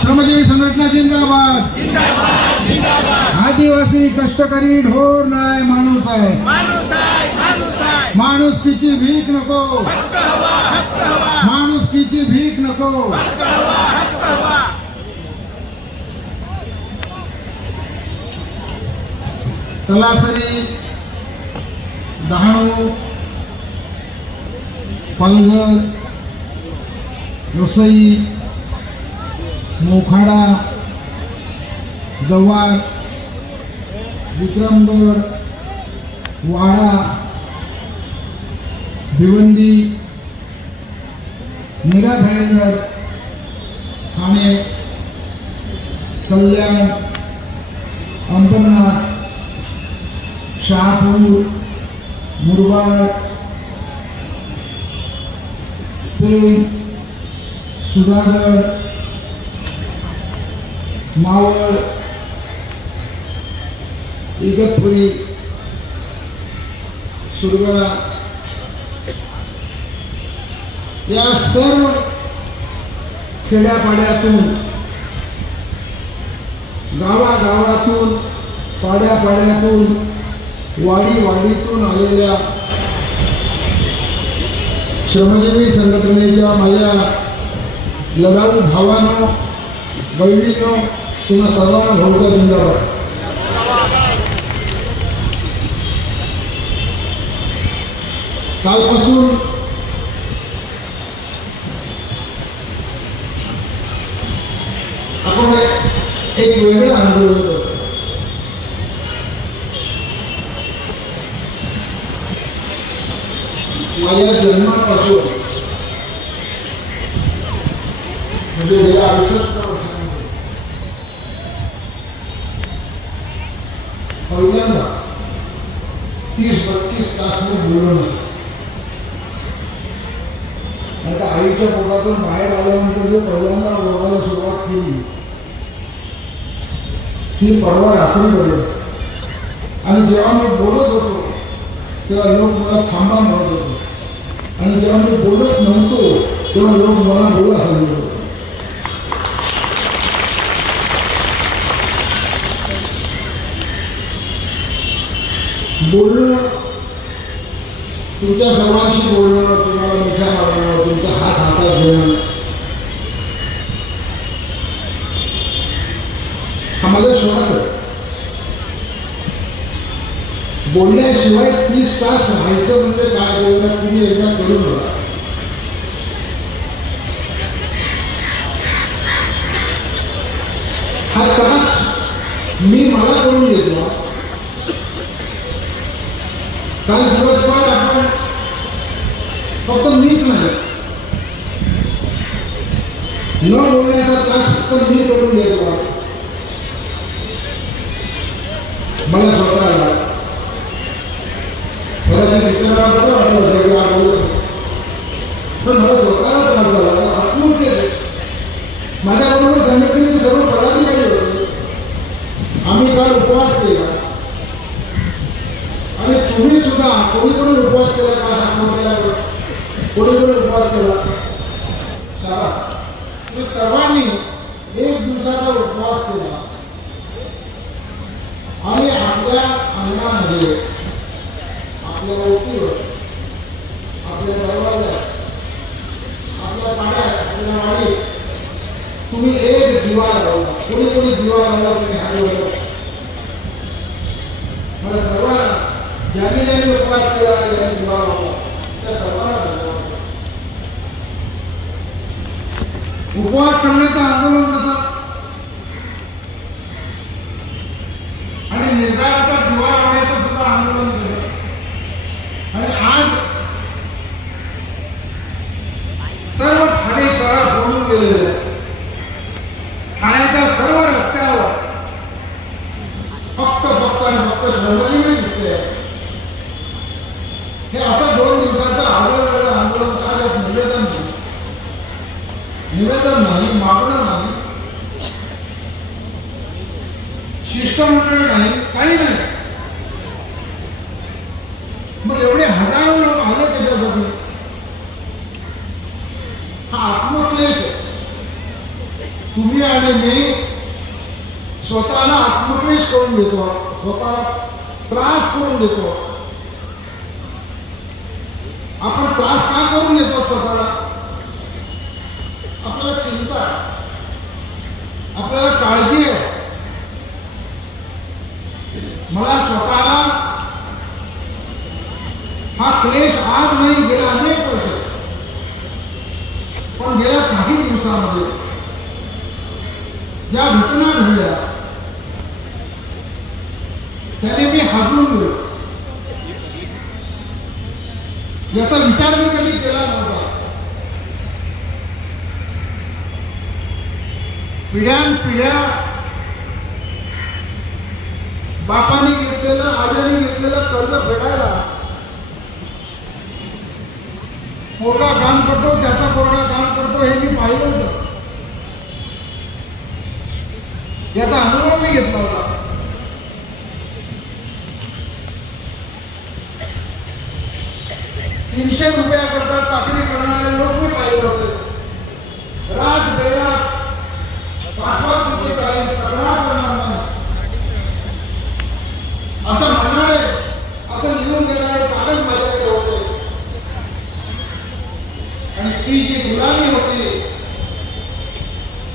श्रमजीवी संघटना जिंदाबाद. आदिवासी कष्टकरी ढोर नाही माणूस आहे. माणूस माणूस माणुसकीची भीक नको. हवा माणुसकीची भीक नको. तलासरी डहाणू पालघर वसई मोखाडा जव्हार विक्रमगड वाडा भिवंडी नीरा भयंकर ठाणे कल्याण अंबरनाथ शहापूर मुरबाड पेण सुधागड मावळ इगतपुरी सुरगडा या सर्व खेड्यापाड्यातून गावागावातून पाड्यापाड्यातून वाडी वाडीतून आलेल्या श्रमजीवी संघटनेच्या माझ्या लढाऊ भावानं बहिणीनं तुम्हा सर्वांना भाऊचा जिंदाबाद. कालपासून आपण एक- एक वेगळं आंदोलन करतो. माझ्या जन्मापासून म्हणजे गेल्या अडुसष्ट वर्षांमध्ये पहिल्यांदा तीस बत्तीस तास मी बोललो नसतो आता आईच्या पोटातून बाहेर आल्यानंतर जे पहिल्यांदा बोलायला सुरुवात केली ती परवा रात्री घडली आणि जेव्हा मी बोलत होतो तेव्हा लोक मला थांबा म्हणत होते. आणि जेव्हा मी बोलत नव्हतो तेव्हा लोक मला बोला सांगत होते. बोलणं तुमच्या सर्वांशी बोलणं तुम्हाला मिठ्या मारणं तुमचा हात हातात घेणं. हा माझा श्वास आहे. बोलण्याशिवाय तीस तास राहायचं म्हणजे काय जरा तुम्ही एकदा करून बघा. हा त्रास मी मला करून घेतला. काल दिवस फक्त मीच नाही न बोलण्याचा त्रास फक्त मी करून घेतो मला स्वतःला घराच्या मित्राला बरं वाटलं सगळं आठवलं पण मला स्वतःला त्रास झाला मला आत्महत्या केली. माझ्याबरोबर संघटनेचे सर्व पदाधिकारी होते आम्ही काल उपवास केला आणि तुम्ही सुद्धा कोणी कोणी उपवास केला काल आत्महत्यावर कोणी कोणी उपवास केला शाबास. तुम्ही सर्वांनी एक दिवसाचा उपवास केला आणि आपल्या अंगणामध्ये आपल्या ओटीवर आपल्या दरवाज्यात आपल्या पाड्यात आपल्या वाडीत तुम्ही एक दिवा लावला कोणी कोणी दिवा लावला तुम्ही हात वर मला सर्वांना ज्यांनी ज्यांनी उपवास केला आणि ज्यांनी दिवा लावला त्या सर्वांना धन्यवाद. उपवास करण्याचं आंदोलन कसं आणि निर्धाराचा दिवा लावण्याचं सुद्धा आंदोलन केलं आणि आज सर्व ठाणे शहर जोडून गेलेले आहे ठाण्याच्या सर्व रस्त्यावर फक्त फक्त आणि फक्त श्रमजीवी दिसते हे असं दोन दिवसाचं आगळं आंदोलन काय एक निवेदन नाही निवेदन नाही मागणं नाही शिष्टमंडळ नाही काही नाही. मग एवढे हजारो लोक आले त्याच्याबद्दल हा आत्मक्लेश तुम्ही आणि मी स्वतःला आत्मक्लेश करून देतो स्वतःला त्रास करून देतो आपण त्रास का करून देतो स्वतःला? आपल्याला चिंता आपल्याला काळजी आहे मला स्वतःला हा क्लेश आज नाही गेला अनेक वर्ष. पण गेल्या काही दिवसामध्ये ज्या घटना घडल्या त्याने मी हातून गेलो. याचा विचार मी कधी केला नव्हता. पिढ्यान पिढ्या बापाने घेतलेलं आज्याने घेतलेलं कर्ज फेडायला. पोरगा काम करतो त्याचा पोरगा काम करतो हे मी पाहिलं होतं. याचा अनुभव मी घेतला होता. तीनशे रुपयाकरता चाकरी करणारे लोक मी पाहिले होते रात बेरात पाठवा किती चालेल तक्रार करणार नाही असं म्हणणारे असं लिहून देणारे कागद माझ्याकडे होते आणि ती जी गुलामी होती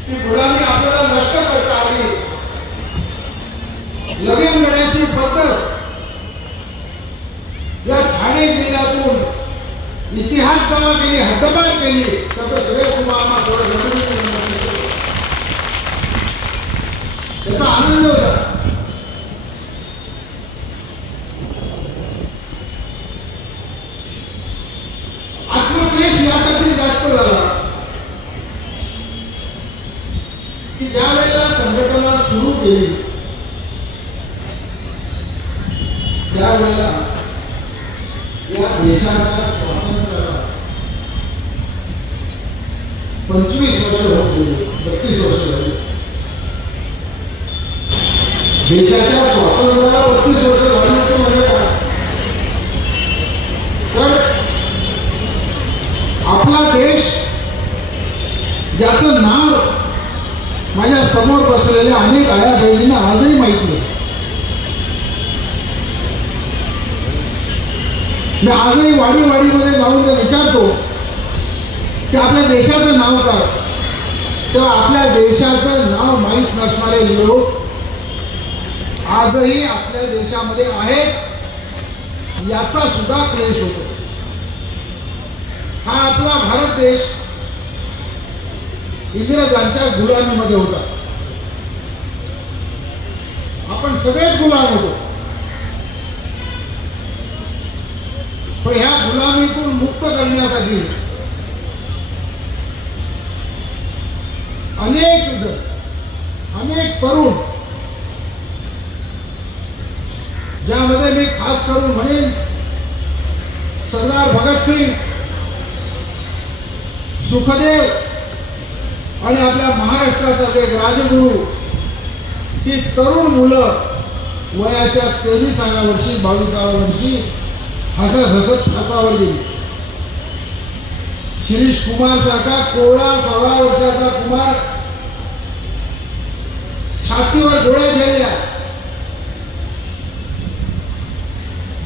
ती गुलामी आपल्याला नष्ट करता आली लगीन करण्याची पद्धत. या ठाणे जिल्ह्यातून इतिहास जमा केली हद्दपार केली त्याचं श्रेय तुम्हाला त्याचा आनंद होता. आत्मक्लेश यासाठी जास्त झाला. की ज्या वेळेला संघटना सुरू केली त्यावेळेला या देशाच्या स्वातंत्र्याला पंचवीस वर्ष होत गेली बत्तीस वर्ष झाली देशाच्या स्वातंत्र्याला बत्तीस वर्ष झाली होती म्हणजे काय तर आपला देश ज्याचं नाव माझ्यासमोर बसलेल्या अनेक आया बहिणींना आजही माहीत नसतं मी आजही वाडी वाडीमध्ये जाऊन जर विचारतो की आपल्या देशाचं नाव काय तर आपल्या देशाचं नाव माहीत नसणारे लोक आजही आपल्या देशामध्ये आहेत. याचा सुद्धा क्लेश होतो. हा आपला भारत देश इंग्रजांच्या गुलामीमध्ये होता. आपण सगळेच गुलाम होतो. पण ह्या गुलामीतून मुक्त करण्यासाठी अनेक जण अनेक तरुण ज्यामध्ये मी खास करून म्हणेन सरदार भगतसिंग सुखदेव आणि आपल्या महाराष्ट्राचा एक राजगुरू ही तरुण मुलं वयाच्या तेविसाव्या वर्षी बावीसाव्या वर्षी हसत हसत फासावर गेली. शिरीष कुमार सारखा कोवळा सोळा वर्षाचा कुमार छातीवर गोळ्या झाल्या.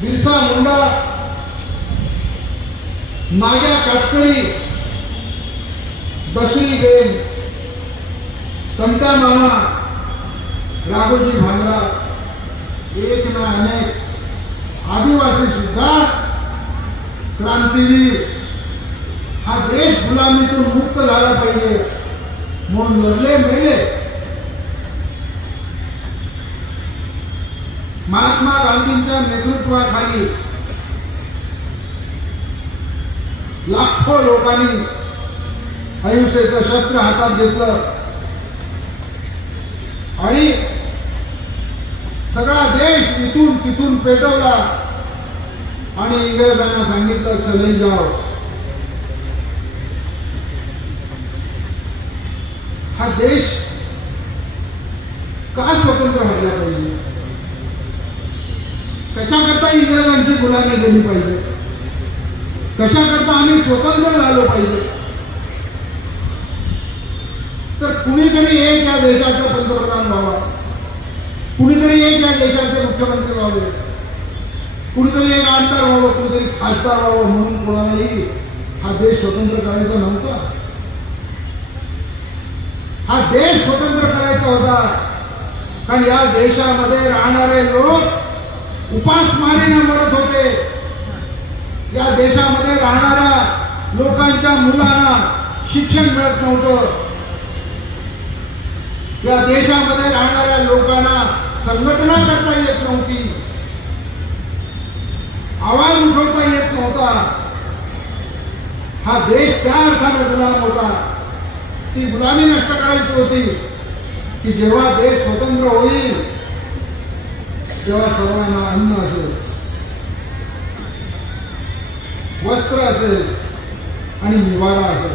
बिरसा मुंडा नाग्या काटकरी दशरी बेन कमता मामा राघोजी भांगरा एक ना अनेक आदिवासी सुद्धा क्रांतीवीर हा देश गुलामीतून मुक्त झाला पाहिजे म्हणून लढले मेले. महात्मा गांधींच्या नेतृत्वाखाली लाखो लोकांनी अहिंसेचं शस्त्र हातात घेतलं. आणि सगळा देश इथून तिथून पेटवला. आणि इंग्रजांना सांगितलं चले जाओ. हा देश का स्वतंत्र व्हायला पाहिजे? कशाकरता इंग्रजांची गुलामी गेली पाहिजे? कशाकरता आम्ही स्वतंत्र झालो पाहिजे? तर कुणीतरी एक या देशाचा पंतप्रधान व्हावा. कुणीतरी एक या देशाचे मुख्यमंत्री व्हावे. कुणीतरी एक आमदार व्हावं कुणीतरी खासदार व्हावं म्हणून कोणालाही हा देश स्वतंत्र करायचा नव्हता. हा देश स्वतंत्र करायचा होता. कारण या देशामध्ये राहणारे लोक उपासमारीनं मरत होते. या देशामध्ये राहणाऱ्या लोकांच्या मुलांना शिक्षण मिळत नव्हतं. या देशामध्ये राहणाऱ्या लोकांना संघटना करता येत नव्हती. आवाज उठवता येत नव्हता. हा देश त्या अर्थाने गुलाम होता. ती गुलामी नष्ट करायची होती. की जेव्हा देश स्वतंत्र होईल तेव्हा सर्वांना अन्न असेल वस्त्र असेल आणि निवारा असेल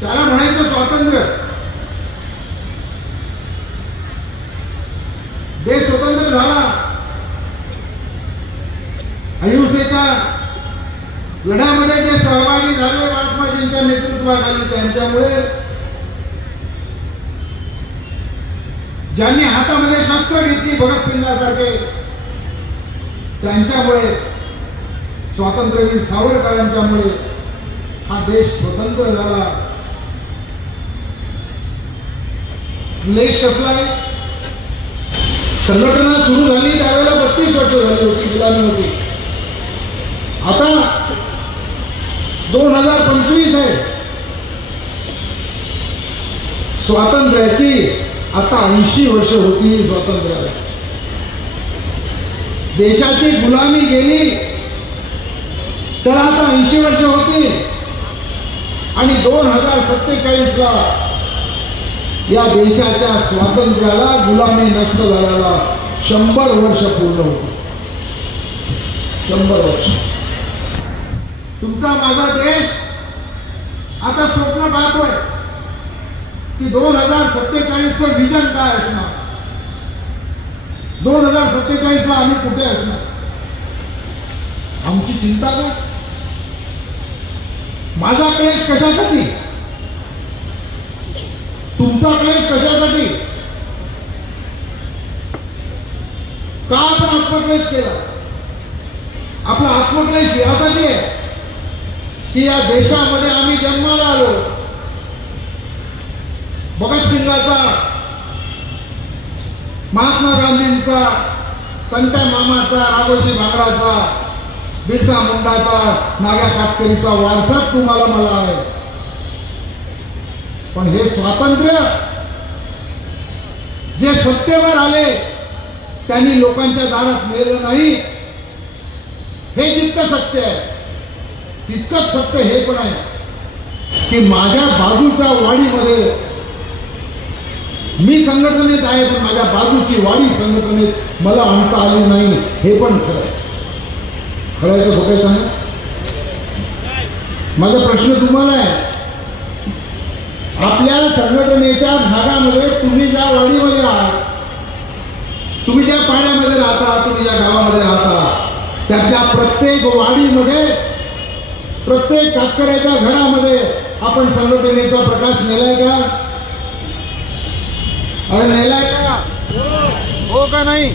त्याला म्हणायचं स्वातंत्र्य देश स्वतंत्र झाला अहिंसेच्या लढ्यामध्ये जे सहभागी झाले महात्माजींच्या नेतृत्वाखाली त्यांच्यामुळे ज्यांनी हातामध्ये शस्त्र घेतली भगतसिंगासारखे त्यांच्यामुळे स्वातंत्र्यवीर सावरकरांच्यामुळे हा देश स्वतंत्र झाला. क्लेश कसला आहे? संघटना सुरू झाली त्यावेळेला बत्तीस वर्ष झाली होती गुलामी होती. आता दोन हजार पंचवीस आहे. स्वातंत्र्याची आता ऐंशी वर्ष होती स्वातंत्र्याला देशाची गुलामी गेली तर आता ऐंशी वर्ष होती. आणि दोन हजार सत्तेचाळीस ला या देशाच्या स्वातंत्र्याला गुलामी नष्ट झाल्याला शंभर वर्ष पूर्ण होते. शंभर वर्ष. तुमचा माझा देश आता स्वप्न पाहतोय. की दोन हजार सत्तेचाळीसचं विजन काय असणार? दोन हजार सत्तेचाळीसला आम्ही कुठे असणार? आमची चिंता काय माझा क्लेश कशासाठी? तुमचा क्लेश कशासाठी? का आपण आत्मक्लेश केला? आपला आत्मक्लेश यासाठी आहे की या देशामध्ये आम्ही जन्माला आलो. भगतसिंगाचा महात्मा गांधींचा कंट्या मामाचा राघोजी भागराचा बिरसा मुंडाचा नाग्या कातकरीचा वारसा तुम्हाला मला आहे पण हे स्वातंत्र्य जे सत्तेवर आले त्यांनी लोकांच्या दारात नेलं नाही. हे जितकं सत्य आहे तितकंच सत्य हे पण आहे की माझ्या बाजूच्या वाडीमध्ये मी संघटनेत आहे पण माझ्या बाजूची वाडी संघटनेत मला आणता आली नाही. हे पण खरं आहे. खरं आहे तर खोटं सांगा? माझा प्रश्न तुम्हाला आहे. आपल्या संघटनेच्या भागामध्ये तुम्ही ज्या वाडीमध्ये आहात तुम्ही ज्या पाण्यामध्ये राहता तुम्ही ज्या गावामध्ये राहता त्यातल्या प्रत्येक वाडीमध्ये प्रत्येक कातकऱ्याच्या घरामध्ये आपण संघटनेचा प्रकाश नेलाय का? अरे नेलाय का हो का नाही?